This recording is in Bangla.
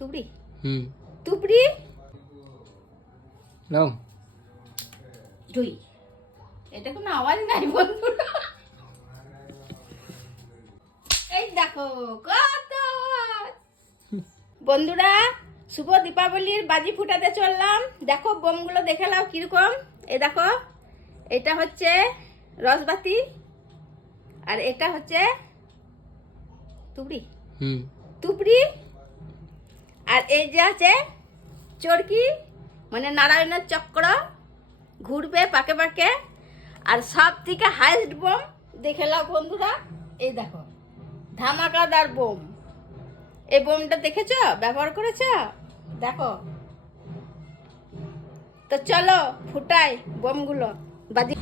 তুবড়ি তুবড়ি নাও জুই। এটা কোনো আওয়াজ নাই বন্ধুরা। এই দেখো কত আওয়াজ। বন্ধুরা শুভ দীপাবলির বাজি ফুটাতে চললাম। দেখো বোমগুলো দেখে নাও কিরকম। এই দেখো এটা হচ্ছে রসবাতি আর এটা হচ্ছে তুবড়ি তুবড়ি আর এই যে আছে চরকি, মানে নারায়ণের চক্র ঘুরবে পাকে পাকে। আর সব থেকে হাইস্ট বোম দেখে নাও বন্ধুরা, এই দেখো ধামাকাদার বোম। এই বোমটা দেখেছ, ব্যবহার করেছ? দেখো তো চলো ফুটাই বোমগুলো বাজি।